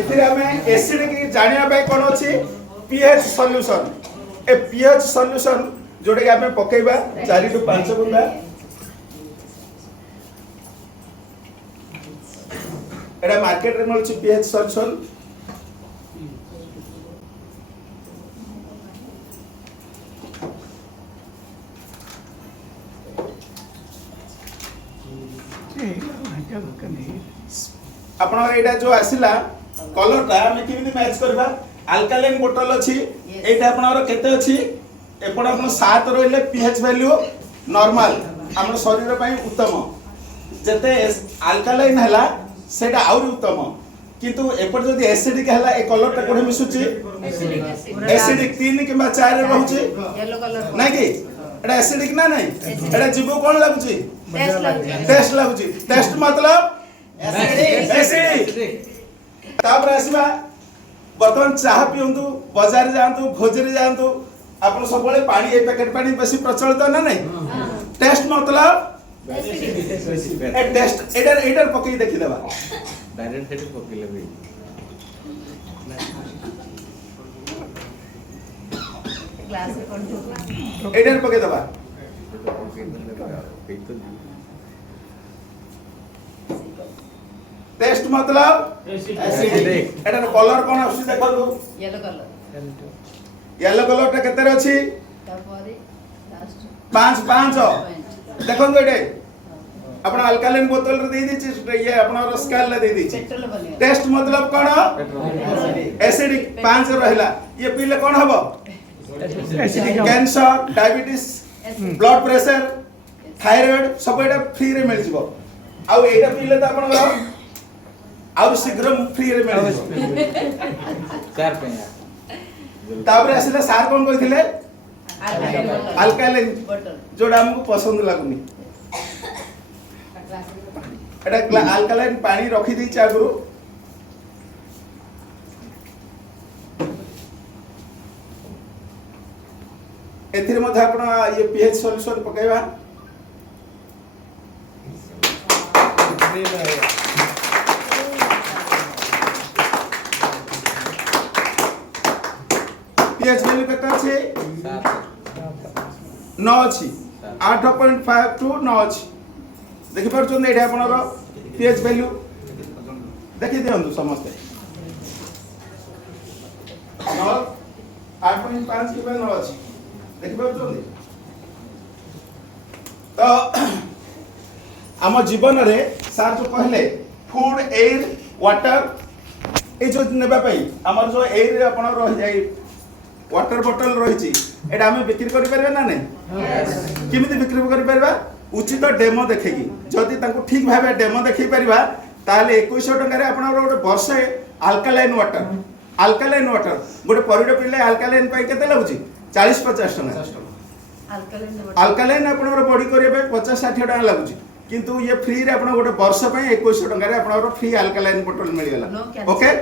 एथिरे हमें एसिड की जानिया पे कोन अछि पीएच सॉल्यूशन ए पीएच सॉल्यूशन जोडे के हमें पकेबा 4 टू 5 बुंदा एडा मार्केट रे मिलछि पीएच सॉल्यूशन आपनर एटा जो आसिला कलरटा हम केमिति मैच करबा अल्कालाइन बोतल अछि एटा आपनर केते अछि एपड आपन 7 रहिले पीएच वैल्यू नॉर्मल हमर शरीर पई उत्तम जते अल्कालाइन हला सेटा और उत्तम किंतु एपड जदी एसिडिक हला ए कलरटा कोठे मिसुची एसिडिक 3 किबा 4 रे रहउची येलो कलर नै कि एटा एसिडिक ना नै एटा जीवो कोन लागुची टेस्ट लागुची टेस्ट मतलब एसिडिक तापर आसीबा बर्तमान चाह पियंतु बाजार जांतु भोज रे जांतु आपन सब बळे पानी ए पैकेट पानी बेसी प्रचलित ना नै टेस्ट मतलब एसिडिक ए टेस्ट एडर पकई देखि देबा डायरेक्ट हेड पकई लेबे ग्लास कोन एडर पकई देबा टेस्ट मतलब एसिडिक एडर कलर कोन आसी देखो येलो कलर टा केते रे अछि तापरे लास्ट 5 5 देखो एडे आपण अल्कालाइन बोतल रे दे दिछि ये आपण स्केल रे दे दिछि टेस्ट मतलब कोन एसिडिक 5 रहला ये पीले कोन हबो cancer diabetes blood pressure thyroid सब एटा फ्री रे मिल जिवो आ एटा पीले त आपण और शीघ्र फ्री रे मिल जिवो चार पे तापर आसिले सार कोन कहिथिले अल्कालाइन जोडा हमको पसंद लागुनी एटा अल्कालाइन पानी रखी दै चागुरु एथिरे मध्ये आपण ये पीएच सॉल्यूशन पकेबा पीएच वैल्यू केते अछि 9 अछि 8.5 टू 9 अछि देखि परछन एटा आपनर पीएच वैल्यू देखि दियंतु समस्त 9 8.5 के 9 अछि देखि परछन तो आम जीवन रे सार जो कहले फूड एयर वाटर ए जो नेबा पई हमर जो एयर आपन रह जाई वाटर बोतल रही एटा हमें बिक्री करि परबे ना नै किमिति बिक्री करि परबा उचित डेमो देखेगी जदि ताको ठीक भाबे डेमो देखै परबा ताले 2100 टका रे आपण गोटे वर्षे अल्कालाइन वाटर गोटे परिड पिले अल्कालाइन पाई केते लागुची 40 50 टका अल्कालाइन आपण बॉडी करिबे 50 60 टका लागुची किंतु ये फ्री रे आपण गोटे वर्ष पई 2100 टका रे आपण फ्री अल्कालाइन बोतल मिल गेला ओके